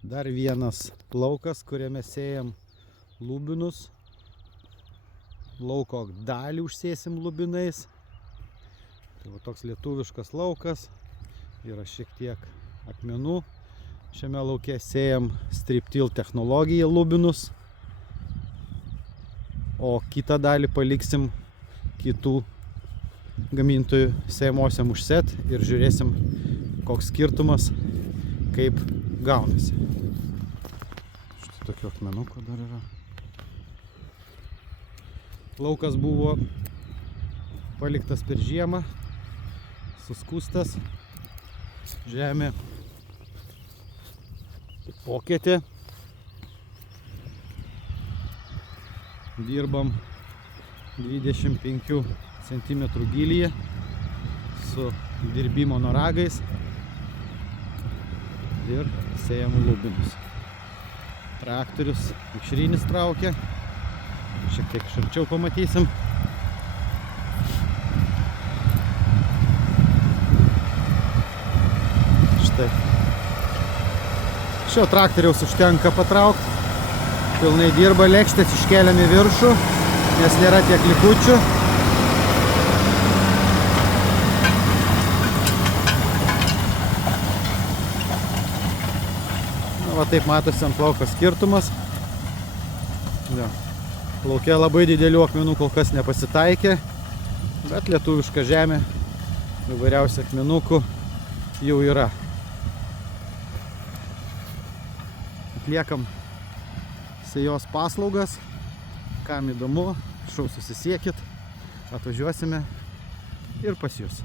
Dar vienas laukas, kuriame sėjam lubinus. Lauko dalį užsėsim lubinais. Tai va toks lietuviškas laukas. Yra šiek tiek akmenų. Šiame lauke sėjam Strip-Till technologiją lubinus. O kitą dalį paliksim kitų gamintojų sėjamosiam užset ir žiūrėsim, koks skirtumas, kaip gaunasi. Štai tokių akmenukų dar yra. Laukas buvo paliktas per žiemą, suskustas, žemė pokietė. Dirbam 25 cm gylyje su dirbimo noragais ir sėjam lubinus. Traktorius vikšrinis traukia. Šiek tiek iš arčiau pamatysim. Štai. Šio traktoriaus užtenka patraukti. Pilnai dirba, lėkštės iškeliam į viršų, nes nėra tiek likučių. Va taip matosi ant lauko skirtumas. Ja. Lauke labai didelių akmenų kol kas nepasitaikė, bet lietuviška žemė, įvairiausių akmenukų jau yra. Atliekam sėjos paslaugas. Kam įdomu, prašau susisiekit, atvažiuosime ir pas jūs.